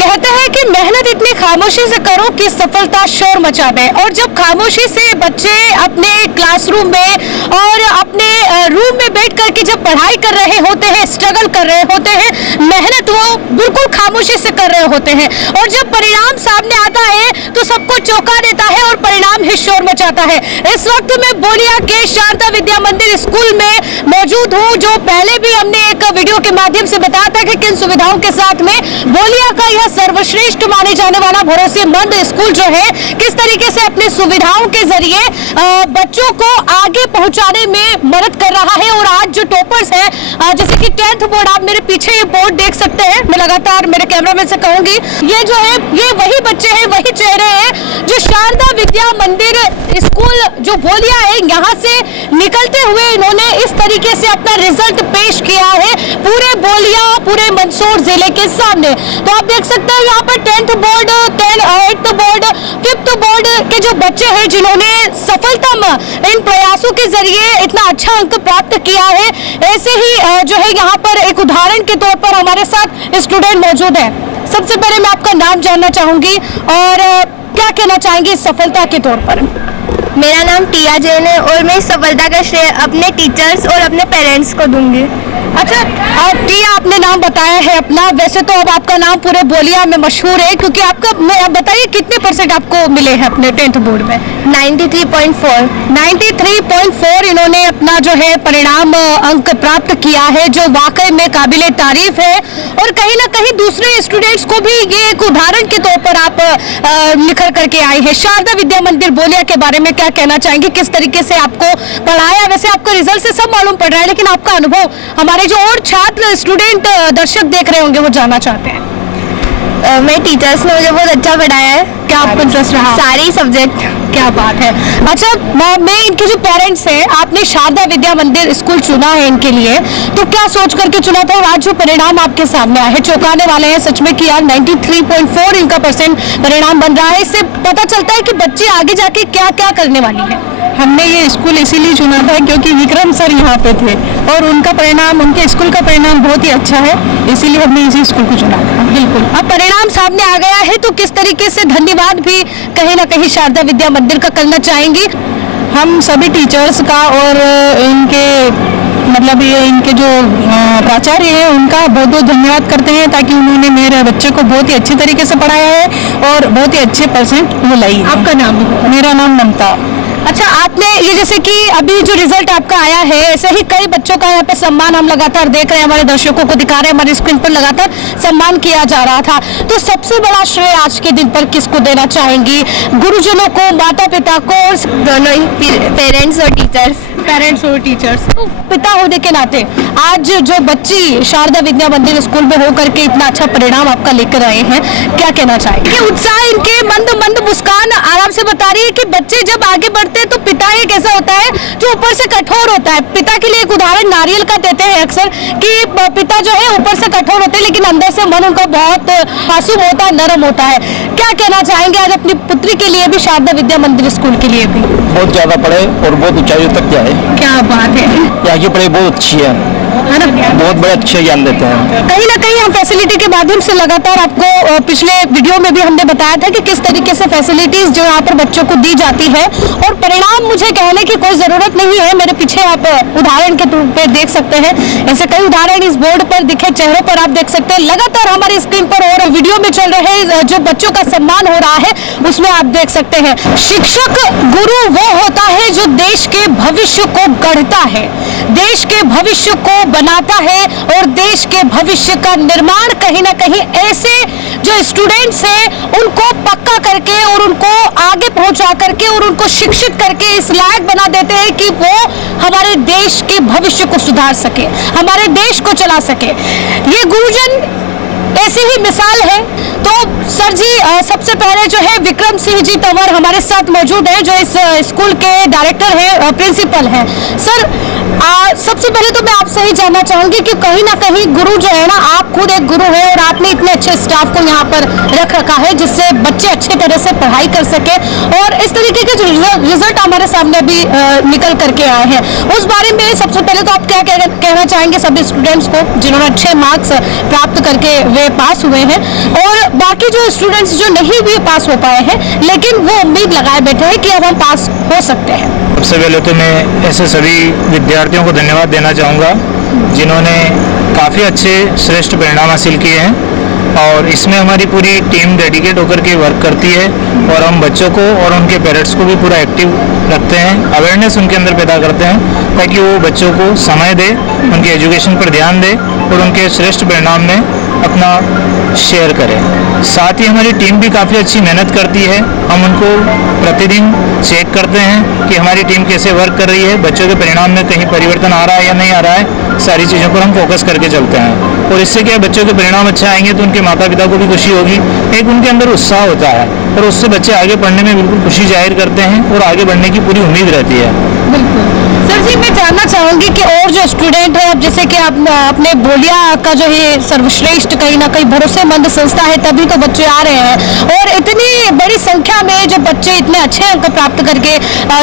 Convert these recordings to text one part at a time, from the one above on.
कहते हैं कि मेहनत इतनी खामोशी से करो कि सफलता शोर मचा दे, और जब खामोशी से बच्चे अपने क्लासरूम में और अपने रूम में बैठ करके जब पढ़ाई कर रहे होते हैं, स्ट्रगल कर रहे होते हैं, मेहनत वो बिल्कुल खामोशी से कर रहे होते हैं, और जब परिणाम सामने आता है तो सबको चौंका देता है और परिणाम ही शोर मचाता है। इस वक्त मैं बोलिया के शारदा विद्या मंदिर स्कूल में मौजूद हूँ, जो पहले भी हमने एक वीडियो के माध्यम से बताया था कि किन सुविधाओं के साथ में बोलिया का यह सर्वश्रेष्ठ माने जाने वाला भरोसेमंद स्कूल जो है किस तरीके से अपने सुविधाओं के जरिए बच्चों को आगे पहुंचाने में मदद कर रहा है। और आज जो टॉपर्स हैं, जैसे कि 10th बोर्ड, आप मेरे पीछे ये बोर्ड देख सकते हैं, मैं लगातार मेरे कैमरामैन से कहूंगी, ये जो है ये वही बच्चे हैं, वही चेहरे हैं जो शारदा विद्या मंदिर स्कूल जो बोलिया है, यहाँ से निकलते हुए इन्होंने इस तरीके से अपना रिजल्ट पेश किया है पूरे बोलिया, पूरे मंदसौर जिले के सामने। तो आप देख सकते हैं यहाँ पर 10th board, 8th board, 5th board के जो बच्चे हैं जिन्होंने सफलतम इन प्रयासों के जरिए इतना अच्छा अंक प्राप्त किया है। ऐसे ही जो है यहाँ पर एक उदाहरण के तौर पर हमारे साथ स्टूडेंट मौजूद है। सबसे पहले मैं आपका नाम जानना चाहूंगी और क्या कहना चाहेंगे सफलता के तौर पर। मेरा नाम टिया जैन है और मैं इस सफलता का श्रेय अपने टीचर्स और अपने पेरेंट्स को दूंगी। अच्छा, टिया आपने नाम बताया है अपना, वैसे तो अब आपका नाम पूरे बोलिया में मशहूर है, क्योंकि आपका बताइए कितने % आपको मिले हैं अपने 10th बोर्ड में? 93.4। 93.4 इन्होंने अपना जो है परिणाम अंक प्राप्त किया है, जो वाकई में काबिले तारीफ है। और कहीं ना कहीं दूसरे स्टूडेंट्स को भी ये एक उदाहरण के तौर पर आप निखर करके आए हैं। शारदा विद्या मंदिर बोलिया के बारे में क्या कहना चाहेंगे, किस तरीके से आपको पढ़ाया? वैसे आपको रिजल्ट से सब मालूम पड़ रहा है, लेकिन आपका अनुभव हमारे जो और छात्र, स्टूडेंट, दर्शक देख रहे होंगे वो जानना चाहते हैं। मेरे टीचर्स ने मुझे बहुत अच्छा पढ़ाया है। क्या आपको इंटरेस्ट रहा? सारे सब्जेक्ट। क्या बात है। अच्छा, मैं इनके जो पेरेंट्स हैं, आपने शारदा विद्या मंदिर स्कूल चुना है इनके लिए, तो क्या सोच करके चुना था? और आज जो परिणाम आपके सामने आए हैं चौंकाने वाले हैं सच में कि यार 93.4 इनका % परिणाम बन रहा है। इससे पता चलता है कि बच्चे आगे जाके क्या क्या करने वाली है। हमने ये स्कूल इसीलिए चुना था क्योंकि विक्रम सर यहाँ पे थे और उनका परिणाम, उनके स्कूल का परिणाम बहुत ही अच्छा है, इसीलिए हमने इसी स्कूल को चुना था। बिल्कुल, अब परिणाम सामने आ गया है तो किस तरीके से धन्यवाद भी कहीं ना कहीं शारदा विद्या मंदिर का करना चाहेंगी? हम सभी टीचर्स का और इनके मतलब ये इनके जो प्राचार्य हैं उनका बहुत बहुत धन्यवाद करते हैं, ताकि उन्होंने मेरे बच्चे को बहुत ही अच्छी तरीके से पढ़ाया है और बहुत ही अच्छे % वो लाई है। आपका नाम? मेरा नाम ममता। अच्छा, आपने ये जैसे कि अभी जो रिजल्ट आपका आया है, ऐसे ही कई बच्चों का यहाँ पे सम्मान हम लगातार देख रहे हैं, हमारे दर्शकों को दिखा रहे हैं, हमारी स्क्रीन पर लगातार सम्मान किया जा रहा था। तो सबसे बड़ा श्रेय आज के दिन पर किसको देना चाहेंगी? गुरुजनों को, माता पिता को, और दोनों ही, पेरेंट्स और टीचर्स। पेरेंट्स और टीचर्स। तो पिता होने के नाते आज जो बच्ची शारदा विद्या मंदिर स्कूल में होकर के इतना अच्छा परिणाम आपका लेकर आए हैं, क्या कहना चाहेंगे? उत्साह, इनके मंद मंद मुस्कान आराम से बता रही है कि बच्चे जब आगे बढ़ते हैं तो पिता एक ऐसा होता है जो ऊपर से कठोर होता है। पिता के लिए एक उदाहरण नारियल का देते हैं अक्सर कि पिता जो है ऊपर से कठोर होते हैं लेकिन अंदर से मन उनका बहुत मासूम होता है, नरम होता है। क्या कहना चाहेंगे आज अपनी पुत्री के लिए भी, शारदा विद्या मंदिर स्कूल के लिए भी? बहुत ज़्यादा पढ़े और बहुत ऊंचाइयों तक जाए। क्या बात है। यहाँ की पढ़ाई बहुत अच्छी है ना? बहुत बड़े अच्छे ज्ञान देते हैं। कहीं ना कहीं हम फैसिलिटी के माध्यम से लगातार आपको पिछले वीडियो में भी हमने बताया था कि किस तरीके से फैसिलिटीज जो यहाँ पर बच्चों को दी जाती है, और परिणाम मुझे कहने की कोई जरूरत नहीं है, मेरे पीछे आप उदाहरण के तौर पे देख सकते हैं। ऐसे कई उदाहरण इस बोर्ड पर दिखे, चेहरों पर आप देख सकते हैं, लगातार हमारी स्क्रीन पर और वीडियो में चल रहे जो बच्चों का सम्मान हो रहा है उसमें आप देख सकते हैं। शिक्षक गुरु वो होता है जो देश के भविष्य को गढ़ता है, देश के भविष्य को बनाता है और देश के भविष्य का निर्माण कहीं ना कहीं ऐसे जो स्टूडेंट्स हैं उनको पक्का करके और उनको आगे पहुंचा करके और उनको शिक्षित करके इस लायक बना देते हैं कि वो हमारे देश के भविष्य को सुधार सके, हमारे देश को चला सके। ये गुरुजन ऐसी ही मिसाल है। तो सर जी, सबसे पहले जो है विक्रम सिंह जी तंवर हमारे साथ मौजूद हैं, जो इस स्कूल के डायरेक्टर हैं, प्रिंसिपल हैं। सर, सबसे पहले तो मैं आपसे ही जानना चाहूंगी कि कहीं ना कहीं गुरु जो है ना, आप खुद एक गुरु हैं और आपने इतने अच्छे स्टाफ को यहाँ पर रख रखा है जिससे बच्चे अच्छे तरह से पढ़ाई कर सके, और इस तरीके के जो रिजल्ट हमारे सामने अभी निकल करके आए हैं, उस बारे में सबसे पहले तो आप क्या कहना चाहेंगे सभी स्टूडेंट्स को जिन्होंने अच्छे मार्क्स प्राप्त करके वे पास हुए हैं, और बाकी जो स्टूडेंट्स जो नहीं भी पास हो पाए हैं लेकिन वो उम्मीद लगाए बैठे हैं कि अब हम पास हो सकते हैं? सबसे पहले तो मैं ऐसे सभी विद्यार्थियों को धन्यवाद देना चाहूँगा जिन्होंने काफ़ी अच्छे श्रेष्ठ परिणाम हासिल किए हैं, और इसमें हमारी पूरी टीम डेडिकेट होकर के वर्क करती है, और हम बच्चों को और उनके पेरेंट्स को भी पूरा एक्टिव रखते हैं, अवेयरनेस उनके अंदर पैदा करते हैं ताकि वो बच्चों को समय दे, उनके एजुकेशन पर ध्यान दे और उनके श्रेष्ठ परिणाम में अपना शेयर करें। साथ ही हमारी टीम भी काफ़ी अच्छी मेहनत करती है, हम उनको प्रतिदिन चेक करते हैं कि हमारी टीम कैसे वर्क कर रही है, बच्चों के परिणाम में कहीं परिवर्तन आ रहा है या नहीं आ रहा है, सारी चीज़ों पर हम फोकस करके चलते हैं। और इससे क्या बच्चों के परिणाम अच्छे आएंगे तो उनके माता पिता को भी खुशी होगी, एक उनके अंदर उत्साह होता है और उससे बच्चे आगे पढ़ने में बिल्कुल खुशी जाहिर करते हैं और आगे बढ़ने की पूरी उम्मीद रहती है। बिल्कुल। सर जी, मैं जानना चाहूंगी कि और जो स्टूडेंट है, अब जैसे कि आप अपने बोलिया का जो है सर्वश्रेष्ठ कहीं ना कहीं भरोसेमंद संस्था है, तभी तो बच्चे आ रहे हैं, और इतनी बड़ी संख्या में जो बच्चे इतने अच्छे अंक प्राप्त करके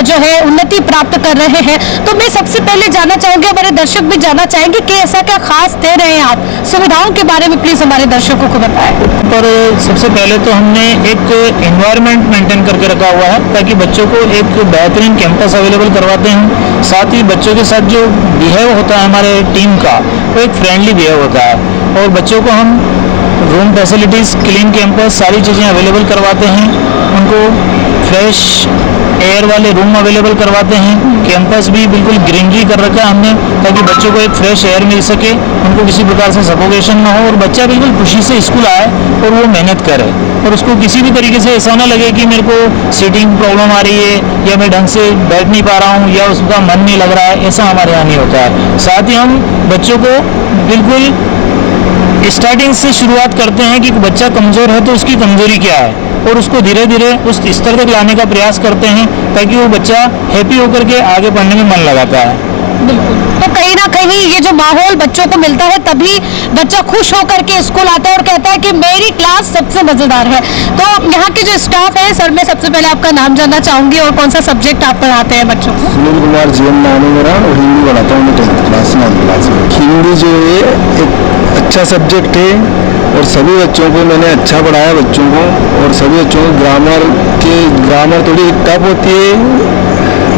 जो है उन्नति प्राप्त कर रहे हैं, तो मैं सबसे पहले जानना चाहूंगी, हमारे दर्शक भी जानना चाहेंगे कि ऐसा क्या खास दे रहे हैं आप, सुविधाओं के बारे में प्लीज हमारे दर्शकों को बताएं। पर सबसे पहले तो हमने एक एनवायरनमेंट मेंटेन करके रखा हुआ है ताकि बच्चों को एक बेहतरीन कैंपस अवेलेबल करवाते हैं। साथ ही बच्चों के साथ जो बिहेव होता है हमारे टीम का, वो एक फ्रेंडली बिहेव होता है, और बच्चों को हम रूम फैसिलिटीज़, क्लीन कैंपस, सारी चीज़ें अवेलेबल करवाते हैं, उनको फ्रेश एयर वाले रूम अवेलेबल करवाते हैं, कैंपस भी बिल्कुल ग्रीनरी कर रखा है हमने ताकि बच्चों को एक फ्रेश एयर मिल सके, उनको किसी प्रकार से सफोकेशन ना हो और बच्चा बिल्कुल खुशी से स्कूल आए और वो मेहनत करे, और उसको किसी भी तरीके से ऐसा ना लगे कि मेरे को सीटिंग प्रॉब्लम आ रही है या मैं ढंग से बैठ नहीं पा रहा हूँ या उसका मन नहीं लग रहा है, ऐसा हमारे यहाँ नहीं होता है। साथ ही हम बच्चों को बिल्कुल स्टार्टिंग से शुरुआत करते हैं कि बच्चा कमज़ोर है तो उसकी कमज़ोरी क्या है और उसको धीरे धीरे उस स्तर तक लाने का प्रयास करते हैं ताकि वो बच्चा हैप्पी होकर के आगे पढ़ने में मन लगाता है। तो कहीं ना कहीं ये जो माहौल बच्चों को मिलता है तभी बच्चा खुश होकर के स्कूल आता है और कहता है कि मेरी क्लास सबसे मजेदार है। तो यहाँ के जो स्टाफ है, सर मैं सबसे पहले आपका नाम जानना चाहूंगी और कौन सा सब्जेक्ट आप पढ़ाते हैं बच्चों को? सुनील कुमार जीवन नाम है मेरा और हिंदी पढ़ाता हूँ मैं 10th क्लास 9th क्लास में। हिंदी जो है एक अच्छा सब्जेक्ट है और सभी बच्चों को मैंने अच्छा पढ़ाया बच्चों को, और सभी बच्चों को ग्रामर थोड़ी टफ होती है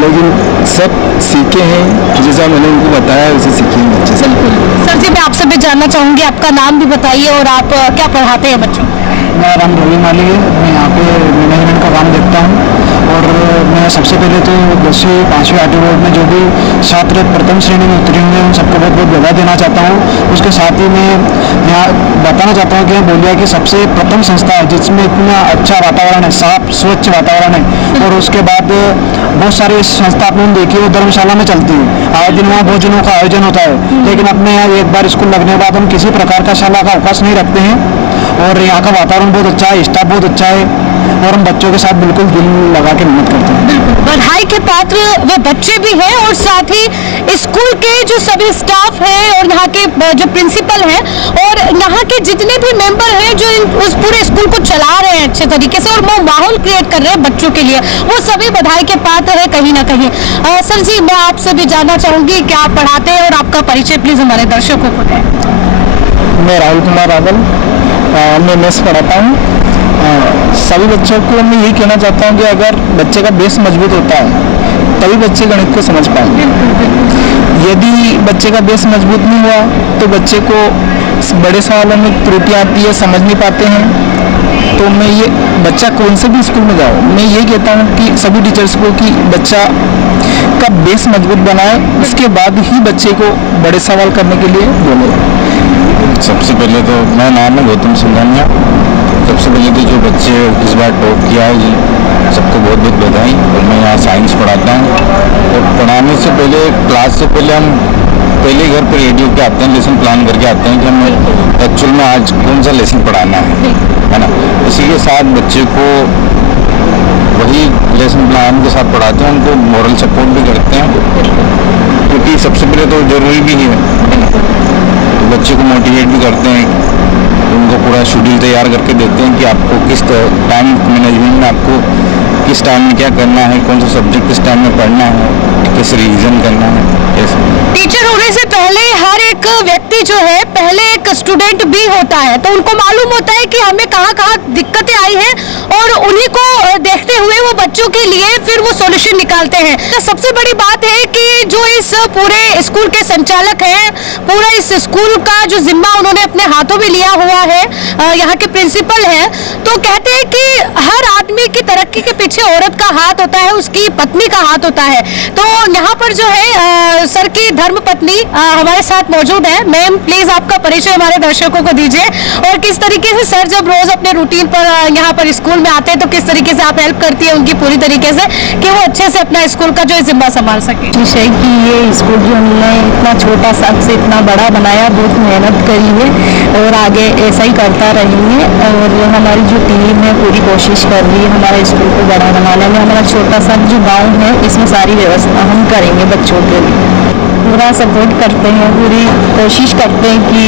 लेकिन सब सीखे हैं, जैसा मैंने उनको बताया वैसे सीखे हैं बच्चे। बिल्कुल सर जी, मैं आपसे भी जानना चाहूंगी, आपका नाम भी बताइए और आप क्या पढ़ाते हैं बच्चों को? मेरा नाम रवि माली है, मैं यहाँ पे मैनेजमेंट का काम देखता हूँ। और मैं सबसे पहले तो 10वीं 5वीं 8वीं बोर्ड में जो भी छात्र प्रथम श्रेणी में उतरे हुए हैं उन सबको बहुत बहुत बधाई देना चाहता हूँ। उसके साथ ही मैं यहाँ बताना चाहता हूँ कि बोलिया की सबसे प्रथम संस्था है जिसमें इतना अच्छा वातावरण है, साफ स्वच्छ वातावरण है। और उसके बाद बहुत सारी संस्था आपने देखी वो धर्मशाला में चलती है, आए दिन वहाँ भोजनों का आयोजन होता है, लेकिन अपने यहाँ एक बार स्कूल लगने के बाद हम किसी प्रकार का शाला का अवकाश नहीं रखते हैं। और यहाँ का वातावरण बहुत अच्छा है, स्टाफ बहुत अच्छा है और हम बच्चों के साथ बिल्कुल दिल लगा के मेहनत करते हैं। बधाई के पात्र वे बच्चे भी हैं और साथ ही स्कूल के जो सभी स्टाफ हैं और यहाँ के जो प्रिंसिपल हैं और यहाँ के जितने भी मेंबर हैं जो उस पूरे स्कूल को चला रहे हैं अच्छे तरीके से और वो माहौल क्रिएट कर रहे हैं बच्चों के लिए, वो सभी बधाई के पात्र है कहीं ना कहीं। सर जी, मैं आपसे भी जानना चाहूंगी क्या आप पढ़ाते हैं और आपका परिचय प्लीज हमारे दर्शकों को दें। मैं राहुल कुमार रावल, मैं मैथ्स पढ़ाता हूँ। सभी बच्चों को मैं यही कहना चाहता हूँ कि अगर बच्चे का बेस मजबूत होता है तभी बच्चे गणित को समझ पाएंगे। यदि बच्चे का बेस मजबूत नहीं हुआ तो बच्चे को बड़े सवालों में त्रुटियाँ आती है, समझ नहीं पाते हैं। तो मैं ये बच्चा कौन से भी स्कूल में जाओ, मैं ये कहता हूँ कि सभी टीचर्स को कि बच्चा का बेस मजबूत बनाए, उसके बाद ही बच्चे को बड़े सवाल करने के लिए बोले। सबसे पहले तो मेरा नाम है गौतम सिंघानिया। सबसे पहले तो जो बच्चे इस बार टॉप किया है जी सबको बहुत बहुत बधाई। और मैं यहाँ साइंस पढ़ाता हूँ और पढ़ाने से पहले क्लास से पहले हम पहले घर पर रेडियो के आते हैं, लेसन प्लान करके आते हैं कि हमें एक्चुअल में आज कौन सा लेसन पढ़ाना है ना। इसी के साथ बच्चे को वही लेसन प्लान के साथ पढ़ाते हैं, उनको मॉरल सपोर्ट भी करते हैं क्योंकि सबसे पहले तो जरूरी भी है। तो बच्चे को मोटिवेट भी करते हैं, उनको पूरा शेड्यूल तैयार करके देते हैं कि आपको किस टाइम मैनेजमेंट में आपको किस टाइम में क्या करना है, कौन सा सब्जेक्ट किस टाइम में पढ़ना है, किस रिवीजन करना है। टीचर होने से पहले हर एक व्यक्ति जो है पहले एक स्टूडेंट भी होता है, तो उनको मालूम होता है कि हमें कहाँ कहाँ दिक्कतें आई हैं और उन्हीं को देखते हुए वो बच्चों के लिए फिर वो सॉल्यूशन निकालते हैं। तो सबसे बड़ी बात है कि जो इस पूरे स्कूल के संचालक हैं, पूरा इस स्कूल का जो जिम्मा उन्होंने अपने हाथों में लिया हुआ है, यहाँ के प्रिंसिपल हैं, तो कहते हैं कि हर आदमी की तरक्की के पीछे औरत का हाथ होता है, उसकी पत्नी का हाथ होता है। तो यहाँ पर जो है सर की धर्म पत्नी हमारे साथ मौजूद है। मैम प्लीज आपका परिचय हमारे दर्शकों को दीजिए और किस तरीके से सर जब रोज अपने रूटीन पर यहाँ पर स्कूल में आते हैं तो किस तरीके से आप हेल्प करती है उनकी पूरी तरीके से कि वो अच्छे से अपना स्कूल का जो जिम्मा संभाल सके। विषय कि ये स्कूल जो हमने इतना छोटा सा से इतना बड़ा बनाया, बहुत मेहनत करी है और आगे ऐसा ही करता रहेंगे। और हमारी जो टीम है पूरी कोशिश कर रही है हमारे स्कूल को बड़ा बनाने में। हमारा छोटा सा जो गाँव है इसमें सारी व्यवस्था हम करेंगे बच्चों के लिए, पूरा सपोर्ट करते हैं, पूरी कोशिश करते हैं कि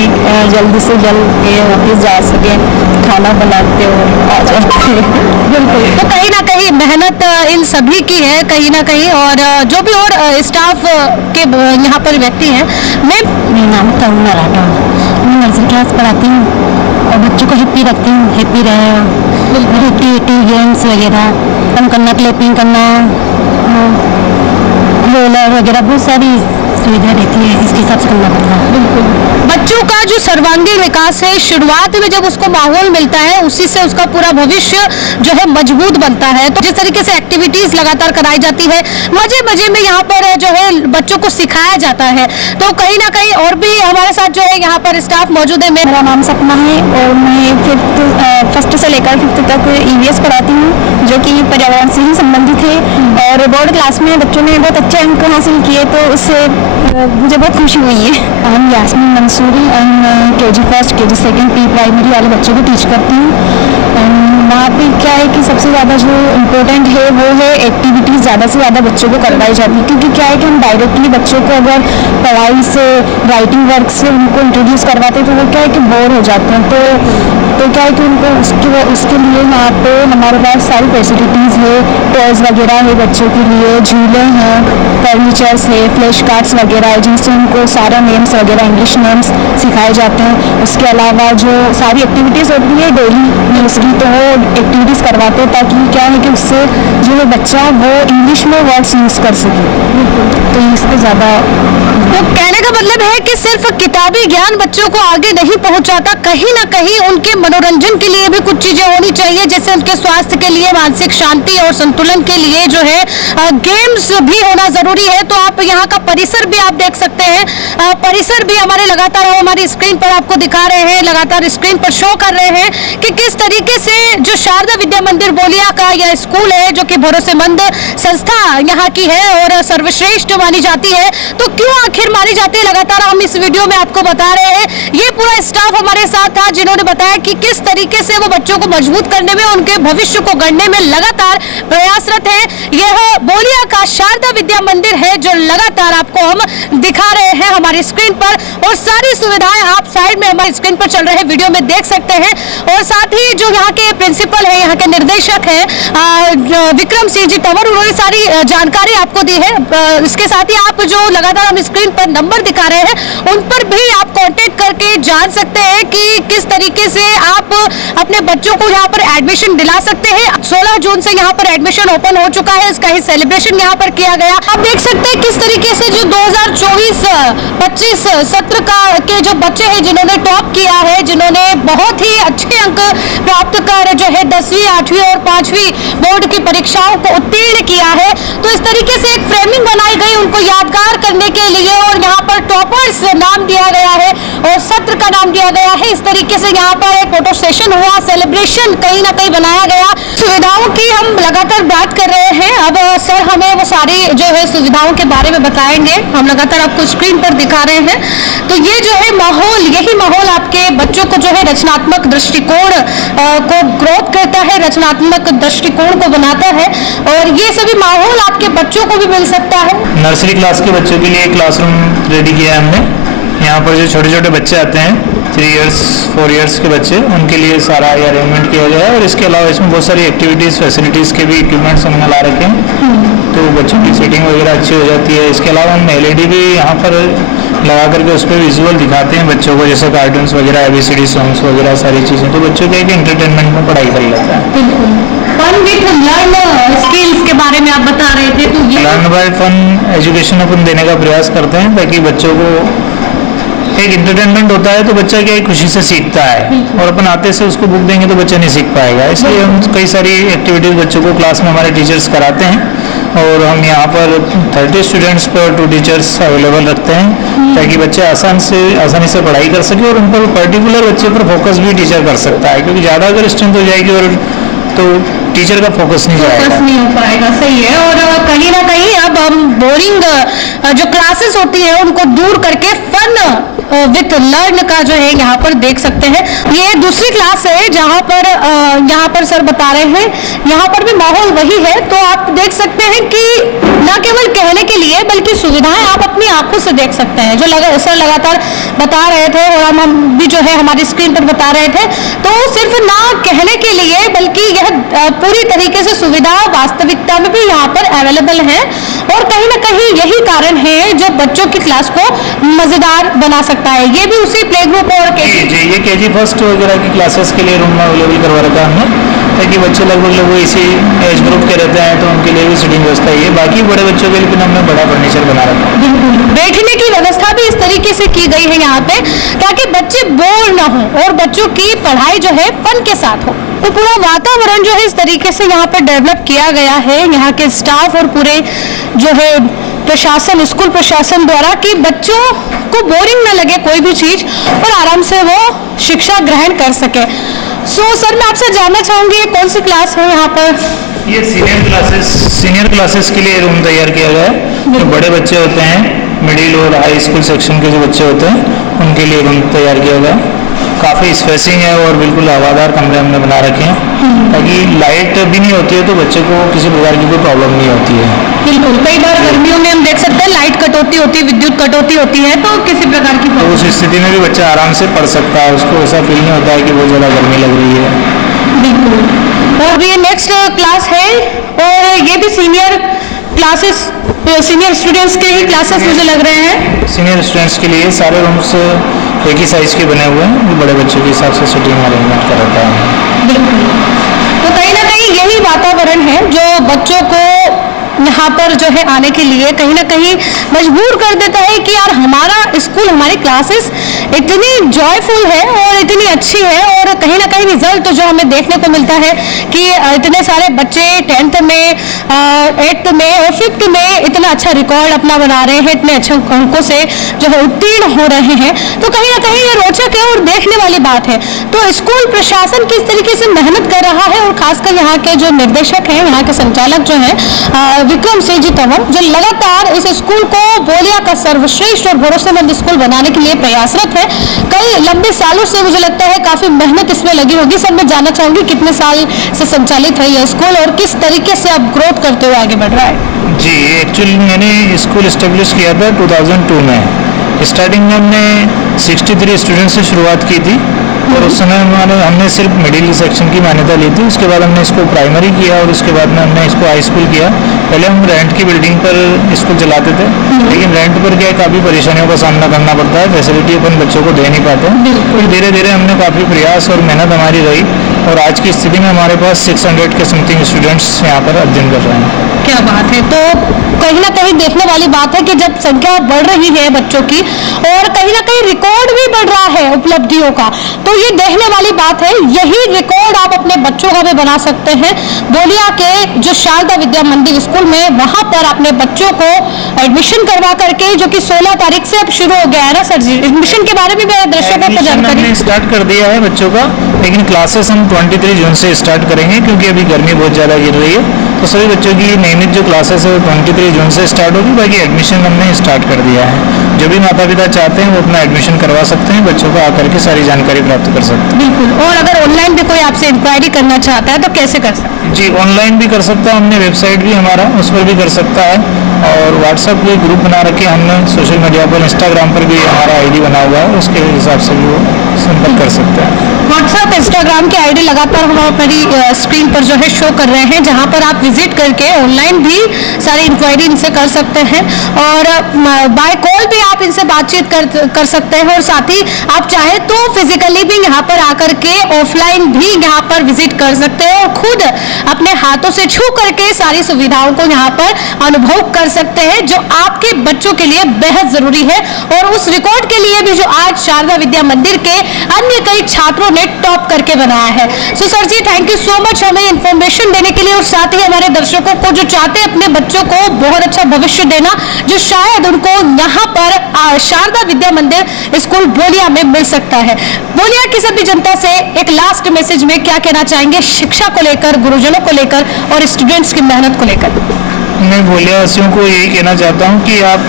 जल्द से जल्द ये ऑफिस जा सके, खाना बनाते हो आ जाते हैं। बिल्कुल, तो कहीं ना कहीं मेहनत इन सभी की है कहीं ना कहीं, और जो भी और स्टाफ के यहाँ पर व्यक्ति हैं। मेरा नाम करुणा राठौर, मैं नर्सरी क्लास पढ़ाती हूँ और बच्चों को हैप्पी रखती हूँ, हैप्पी रहे, एक्टिविटी गेम्स वगैरह कम करना, क्लैपिंग करना, रोलर वगैरह बहुत सारी सुविधा रहती है, इसके हिसाब से करना पड़ता है। बिल्कुल, बच्चों का जो सर्वांगीण विकास है शुरुआत में जब उसको माहौल मिलता है उसी से उसका पूरा भविष्य जो है मजबूत बनता है। तो जिस तरीके से एक्टिविटीज लगातार कराई जाती है, मजे मजे में यहाँ पर जो है बच्चों को सिखाया जाता है, तो कहीं ना कहीं और भी हमारे साथ जो है यहाँ पर स्टाफ मौजूद है। मेरा नाम सपना है और मैं फर्स्ट से लेकर 5th तक EVS पढ़ाती हूँ जो कि पर्यावरण से ही संबंधित है। और बोर्ड क्लास में बच्चों ने बहुत अच्छे अंक हासिल किए तो उससे मुझे बहुत खुशी हुई है। हम Yasmeen Mansuri KG 1, KG 2 pre primary वाले बच्चों को टीच करती हूँ। वहाँ पे क्या है कि सबसे ज़्यादा जो इम्पोर्टेंट है वो है एक्टिविटीज़ ज़्यादा से ज़्यादा बच्चों को करवाई जाती है, क्योंकि क्या है कि हम डायरेक्टली बच्चों को अगर पढ़ाई से राइटिंग वर्क से उनको इंट्रोड्यूस करवाते हैं तो वो क्या है कि बोर हो जाते हैं। तो क्या है कि उनको उसके लिए यहाँ पे हमारे पास सारी फैसिलिटीज़ है, टॉयज़ वगैरह है बच्चों के लिए, झूले हैं, फर्नीचर्स है, फ्लैश कार्ड्स वगैरह है जिनसे उनको सारा नेम्स वगैरह इंग्लिश नेम्स सिखाए जाते हैं। उसके अलावा जो सारी एक्टिविटीज़ होती है डेली यूज़ की तो वो एक्टिविटीज़ करवाते हैं ताकि क्या है कि उससे जो है बच्चा वो इंग्लिश में वर्ड्स यूज़ कर सके। तो इस पर ज़्यादा तो कहने का मतलब है कि सिर्फ किताबी ज्ञान बच्चों को आगे नहीं पहुंचाता, कहीं ना कहीं उनके मनोरंजन के लिए भी कुछ चीजें होनी चाहिए, जैसे उनके स्वास्थ्य के लिए, मानसिक शांति और संतुलन के लिए जो है गेम्स भी होना जरूरी है। तो आप यहाँ का परिसर भी आप देख सकते हैं, परिसर भी हमारे लगातार हमारी स्क्रीन पर आपको दिखा रहे हैं, लगातार स्क्रीन पर शो कर रहे हैं कि किस तरीके से जो शारदा विद्या मंदिर बोलिया का यह स्कूल है जो कि भरोसेमंद संस्था यहाँ की है और सर्वश्रेष्ठ मानी जाती है। तो क्यों आखिर मानी जाती है, लगातार हम इस वीडियो में आपको बता रहे हैं। ये पूरा स्टाफ हमारे साथ था जिन्होंने बताया कि किस तरीके से वो बच्चों को मजबूत करने में, उनके भविष्य को गढ़ने में लगातार प्रयासरत है। यह बोलिया का शारदा विद्या मंदिर है जो लगातार आपको हम दिखा रहे हैं हमारी स्क्रीन पर, और सारी सुविधाएं आप साइड में हमारी स्क्रीन पर चल रहे वीडियो में देख सकते हैं। और साथ ही जो यहाँ के प्रिंसिपल है, यहाँ के निर्देशक है विक्रम सिंह जी तंवर, उन्होंने सारी जानकारी आपको दी है। इसके साथ ही आप जो लगातार हम स्क्रीन पर नंबर दिखा रहे हैं उन पर भी आप कांटेक्ट करके जान सकते हैं कि किस तरीके से आप अपने बच्चों को यहाँ पर एडमिशन दिला सकते हैं। 16 जून से यहाँ पर एडमिशन ओपन हो चुका है, इसका ही सेलिब्रेशन यहाँ पर किया गया। आप देख सकते हैं किस तरीके से जो 2024-25 सत्र के जो बच्चे हैं जिन्होंने टॉप किया है, जिन्होंने बहुत ही अच्छे अंक प्राप्त कर जो है 10वीं, 8वीं और 5वीं बोर्ड की परीक्षाओं को उत्तीर्ण किया है, तो इस तरीके से एक फ्रेमिंग बनाई गई उनको यादगार करने के लिए, और यहाँ पर टॉपर्स नाम दिया गया है और सत्र का नाम दिया गया है। इस तरीके से यहाँ पर एक फोटो सेशन हुआ, सेलिब्रेशन कहीं ना कहीं बनाया गया। सुविधाओं की हम लगातार बात कर रहे हैं, अब सर हमें वो सारी जो है सुविधाओं के बारे में बताएंगे, हम लगातार आपको स्क्रीन पर दिखा रहे हैं। तो ये जो है माहौल, यही माहौल आपके बच्चों को जो है रचनात्मक दृष्टिकोण को ग्रोथ करता है, रचनात्मक दृष्टिकोण को बनाता है, और ये सभी माहौल आपके बच्चों को भी मिल सकता है। नर्सरी क्लास के बच्चों के लिए क्लासरूम रेडी किया है हमने। यहाँ पर जो छोटे छोटे बच्चे आते हैं 3 इयर्स 4 इयर्स के बच्चे, उनके लिए सारा ये अरेंजमेंट किया गया है, और इसके अलावा इसमें बहुत सारी एक्टिविटीज़ फैसिलिटीज़ के भी इक्विपमेंट्स हमने ला रखे हैं, तो बच्चों की सीटिंग वगैरह अच्छी हो जाती है। इसके अलावा हम LED भी यहाँ पर लगा करके उस पर विजुअल दिखाते हैं बच्चों को, जैसे कार्टून्स वगैरह, ABCD सॉन्ग्स वगैरह सारी चीज़ें, तो बच्चों के एक एंटरटेनमेंट में पढ़ाई कर लेता है। फन विथ लर्न स्किल्स के बारे में आप बता रहे थे, तो ये लर्न बाय फन एजुकेशन अपन देने का प्रयास करते हैं ताकि बच्चों को एक इंटरटेनमेंट होता है तो बच्चा क्या खुशी से सीखता है, और अपन आते से उसको बुक देंगे तो बच्चा नहीं सीख पाएगा। इसलिए हम कई सारी एक्टिविटीज़ बच्चों को क्लास में हमारे टीचर्स कराते हैं, और हम यहाँ पर 30 स्टूडेंट्स पर 2 टीचर्स अवेलेबल रखते हैं ताकि बच्चे आसानी से पढ़ाई कर सके, और उन पर पर्टिकुलर बच्चे पर फोकस भी टीचर कर सकता है, क्योंकि ज़्यादा अगर स्ट्रेंथ हो जाएगी और तो टीचर का फोकस नहीं जाएगा, नहीं हो पाएगा। सही है, और कहीं ना कहीं अब हम बोरिंग जो क्लासेस होती है उनको दूर करके फन विथ लर्न का जो है यहाँ पर देख सकते हैं। ये दूसरी क्लास है जहाँ पर सर बता रहे हैं, यहाँ पर भी माहौल वही है, तो आप देख सकते हैं कि न केवल कहने के लिए बल्कि सुविधाएं आप अपनी आंखों से देख सकते हैं, जो सर लगातार बता रहे थे और हम भी जो है हमारी स्क्रीन पर बता रहे थे। तो सिर्फ ना कहने के लिए बल्कि यह पूरी तरीके से सुविधा वास्तविकता में भी यहाँ पर अवेलेबल है, और कहीं ना कहीं यही कारण है जो बच्चों की क्लास को मजेदार बना सकता है। ये भी उसी प्ले ग्रुप और ये KG फर्स्ट वगैरह की क्लासेस के लिए रूम अवेलेबल करवा रखा हमने, ताकि बच्चे लगभग इसी एज ग्रुप के रहते हैं, तो उनके लिए भी सीटिंग व्यवस्था है। बाकी बड़े बच्चों के लिए हमने बड़ा फर्नीचर बना रखा है। बैठने की व्यवस्था भी इस तरीके से की गई है यहाँ पे, ताकि बच्चे बोर ना हो और बच्चों की पढ़ाई जो है फन के साथ हो। तो पूरा वातावरण जो है इस तरीके से यहाँ पर डेवलप किया गया है यहाँ के स्टाफ और पूरे जो है प्रशासन, स्कूल प्रशासन द्वारा, कि बच्चों को बोरिंग ना लगे कोई भी चीज और आराम से वो शिक्षा ग्रहण कर सके। सर मैं आपसे जानना चाहूंगी ये कौन सी क्लास है यहाँ पर? ये सीनियर क्लासेस के लिए रूम तैयार किया गया है। जो बड़े बच्चे होते हैं, मिडिल और हाई स्कूल सेक्शन के जो बच्चे होते हैं, उनके लिए रूम तैयार किया गया है। काफ़ी स्पेसिंग है और बिल्कुल हवादार कमरे हमने बना रखे हैं ताकि लाइट भी नहीं होती है तो बच्चे को किसी प्रकार की कोई प्रॉब्लम नहीं होती है। बिल्कुल, कई बार गर्मियों में हम देख सकते हैं लाइट कटौती होती है, विद्युत कटौती होती है, तो किसी प्रकार की तो उस स्थिति में भी बच्चा आराम से पढ़ सकता है, उसको ऐसा फील नहीं होता है कि बहुत ज़्यादा गर्मी लग रही है। बिल्कुल। और ये नेक्स्ट क्लास है और ये भी सीनियर क्लासेस, सीनियर स्टूडेंट्स के ही क्लासेस मुझे लग रहे हैं। सीनियर स्टूडेंट्स के लिए सारे रूम्स एक ही साइज़ के बने हुए हैं, बड़े बच्चों के हिसाब से सिटिंग अरेंजमेंट कर रखा है। बिल्कुल, तो कहीं ना कहीं यही वातावरण है जो बच्चों को यहाँ पर जो है आने के लिए कहीं ना कहीं मजबूर कर देता है कि यार हमारा स्कूल, हमारी क्लासेस इतनी जॉयफुल है और इतनी अच्छी है, और कहीं ना कहीं रिजल्ट जो हमें देखने को मिलता है कि इतने सारे बच्चे 10th में, 8th में और 5th में इतना अच्छा रिकॉर्ड अपना बना रहे हैं, इतने अच्छे अंकों से जो है उत्तीर्ण हो रहे हैं, तो कहीं ना कहीं ये रोचक है और देखने वाली बात है। तो स्कूल प्रशासन किस तरीके से मेहनत कर रहा है और खासकर यहाँ के जो निर्देशक हैं, यहाँ के संचालक जो हैं विक्रम सिंह जी तंवर, जो लगातार इस स्कूल को बोलिया का सर्वश्रेष्ठ और भरोसेमंद स्कूल बनाने के लिए प्रयासरत है। कई लंबे सालों से मुझे लगता है काफी मेहनत इसमें लगी होगी। सर, मैं जानना चाहूंगी कितने साल से संचालित है यह स्कूल और किस तरीके से अब ग्रोथ करते हुए आगे बढ़ रहा है? जी, एक्चुअली मैंने स्कूल इस्टेब्लिश किया था 2002 में। स्टार्टिंग में हमने 63 स्टूडेंट से शुरुआत की थी और उस समय हमने सिर्फ मिडिल सेक्शन की मान्यता ली थी। उसके बाद हमने इसको प्राइमरी किया और उसके बाद में हमने इसको हाई स्कूल किया। पहले हम रेंट की बिल्डिंग पर स्कूल चलाते थे, लेकिन रेंट पर क्या है काफ़ी परेशानियों का सामना करना पड़ता है, फैसिलिटी अपन बच्चों को दे नहीं पाते। फिर धीरे धीरे हमने काफ़ी प्रयास और मेहनत हमारी रही और आज की स्थिति में हमारे पास 600 के समथिंग स्टूडेंट्स यहाँ पर अध्ययन कर रहे हैं। क्या बात है। तो कहीं ना कहीं देखने वाली बात है कि जब संख्या बढ़ रही है बच्चों की और कहीं ना कहीं रिकॉर्ड भी बढ़ रहा है उपलब्धियों का, तो ये देखने वाली बात है। यही रिकॉर्ड आप अपने बच्चों का भी बना सकते हैं। बोलिया के जो शारदा विद्या मंदिर स्कूल में, वहां पर अपने बच्चों को एडमिशन करवा करके, जो कि 16 तारीख से अब शुरू हो गया है ना सर जी, एडमिशन के बारे में मेरे दर्शकों को जानकारी। हमने स्टार्ट कर दिया है बच्चों का, लेकिन क्लासेस हम 23 जून से स्टार्ट करेंगे क्योंकि अभी गर्मी बहुत ज़्यादा गिर रही है। तो सभी बच्चों की नियमित जो क्लासेस है वो 23 जून से स्टार्ट होगी। बाकी एडमिशन हमने स्टार्ट कर दिया है। जो भी माता पिता चाहते हैं वो अपना एडमिशन करवा सकते हैं, बच्चों को आकर के सारी जानकारी प्राप्त कर सकते हैं। बिल्कुल। और अगर ऑनलाइन भी कोई आपसे इंक्वायरी करना चाहता है तो कैसे कर सकते हैं? जी, ऑनलाइन भी कर सकता है, हमने वेबसाइट भी हमारा उस पर भी कर सकता है और व्हाट्सएप पे ग्रुप बना रखे हमने, सोशल मीडिया पर, इंस्टाग्राम पर भी हमारा आईडी बना हुआ है, उसके हिसाब से भी वो संपर्क कर सकते हैं। व्हाट्सएप, इंस्टाग्राम की आईडी लगातार हम अपनी स्क्रीन पर जो है शो कर रहे हैं, जहां पर आप विजिट करके ऑनलाइन भी सारी इंक्वायरी इनसे कर सकते हैं और बाय कॉल भी आप इनसे बातचीत कर सकते हैं और साथ ही आप चाहे तो फिजिकली भी यहाँ पर आकर के ऑफलाइन भी यहाँ पर विजिट कर सकते हैं और खुद अपने हाथों से छू करके सारी सुविधाओं को यहाँ पर अनुभव कर सकते हैं, जो आपके बच्चों के लिए बेहद जरूरी है। और उस रिकॉर्ड के लिए भी जो आज शारदा विद्या मंदिर के अन्य कई छात्रों ने टॉप करके बनाया है। So sir ji, thank you so much हमें इन्फॉर्मेशन देने के लिए और साथ ही हमारे दर्शकों को जो चाहते हैं अपने बच्चों को बहुत अच्छा भविष्य देना, जो शायद उनको यहाँ पर शारदा विद्या मंदिर स्कूल बोलिया में मिल सकता है। बोलिया की सभी जनता से एक लास्ट मैसेज में क्या कहना चाहेंगे शिक्षा को लेकर, गुरुजनों को लेकर और स्टूडेंट्स की मेहनत को लेकर? मैं बोलिया वासियों को यही कहना चाहता हूँ कि आप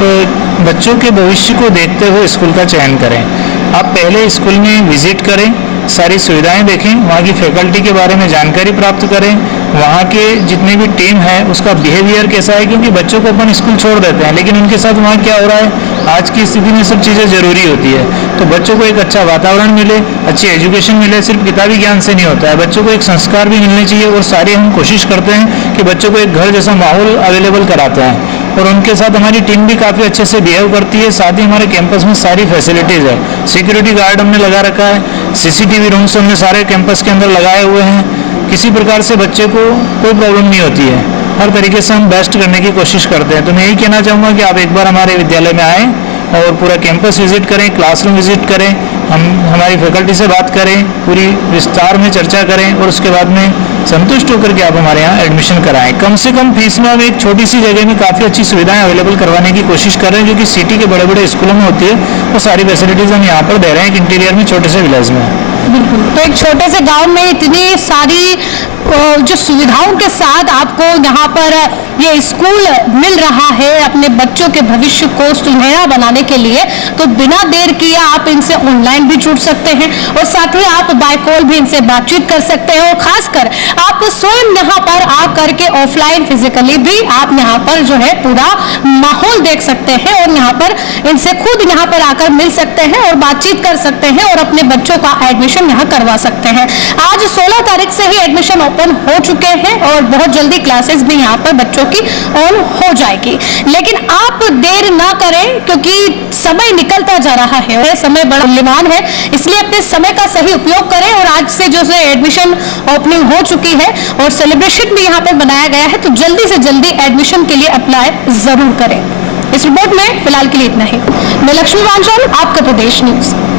बच्चों के भविष्य को देखते हुए स्कूल का चयन करें। आप पहले स्कूल में विजिट करें, सारी सुविधाएं देखें, वहाँ की फैकल्टी के बारे में जानकारी प्राप्त करें, वहाँ के जितने भी टीम है उसका बिहेवियर कैसा है, क्योंकि बच्चों को अपन स्कूल छोड़ देते हैं लेकिन उनके साथ वहाँ क्या हो रहा है, आज की स्थिति में सब चीज़ें ज़रूरी होती है। तो बच्चों को एक अच्छा वातावरण मिले, अच्छी एजुकेशन मिले, सिर्फ किताबी ज्ञान से नहीं होता है, बच्चों को एक संस्कार भी मिलने चाहिए और सारी हम कोशिश करते हैं कि बच्चों को एक घर जैसा माहौल अवेलेबल कराते हैं और उनके साथ हमारी टीम भी काफ़ी अच्छे से बिहेव करती है। साथ ही हमारे कैंपस में सारी फैसिलिटीज़ है, सिक्योरिटी गार्ड हमने लगा रखा है, CCTV रूम्स हमने सारे कैंपस के अंदर लगाए हुए हैं, किसी प्रकार से बच्चे को कोई प्रॉब्लम नहीं होती है, हर तरीके से हम बेस्ट करने की कोशिश करते हैं। तो मैं यही कहना चाहूँगा कि आप एक बार हमारे विद्यालय में आएँ और पूरा कैंपस विजिट करें, क्लासरूम विजिट करें, हमारी फैकल्टी से बात करें, पूरी विस्तार में चर्चा करें और उसके बाद में संतुष्ट होकर के आप हमारे यहाँ एडमिशन कराएं। कम से कम फीस में हम एक छोटी सी जगह में काफ़ी अच्छी सुविधाएं अवेलेबल करवाने की कोशिश कर रहे हैं, जो कि सिटी के बड़े बड़े स्कूलों में होती है, वो सारी फैसिलिटीज़ हम यहाँ पर दे रहे हैं एक इंटीरियर में छोटे से विलेज में। बिल्कुल। तो एक छोटे से गांव में इतनी सारी जो सुविधाओं के साथ आपको यहाँ पर ये स्कूल मिल रहा है अपने बच्चों के भविष्य को सुनहरा बनाने के लिए, तो बिना देर किए आप इनसे ऑनलाइन भी जुड़ सकते हैं और साथ ही आप बाय कॉल भी इनसे बातचीत कर सकते हैं। और खासकर आप स्वयं यहाँ पर आकर के ऑफलाइन फिजिकली भी आप यहाँ पर जो है पूरा माहौल देख सकते हैं और यहाँ पर इनसे खुद यहाँ पर आकर मिल सकते हैं और बातचीत कर सकते हैं और अपने बच्चों का एडमिशन यहाँ करवा सकते हैं। आज 16 तारीख से ही एडमिशन ओपन हो चुके हैं और बहुत जल्दी क्लासेस भी यहाँ पर बच्चों की ऑन हो जाएगी, लेकिन आप देर ना करें क्योंकि समय निकलता जा रहा है और समय बड़ा मूल्यवान है, इसलिए अपने समय का सही उपयोग करें। और आज से जो है एडमिशन ओपनिंग हो चुकी है और सेलिब्रेशन भी यहाँ पर बनाया गया है, तो जल्दी से जल्दी एडमिशन के लिए अप्लाई जरूर करें। इस रिपोर्ट में फिलहाल के लिए इतना ही। मैं लक्ष्मी वांचल, आपका प्रदेश न्यूज।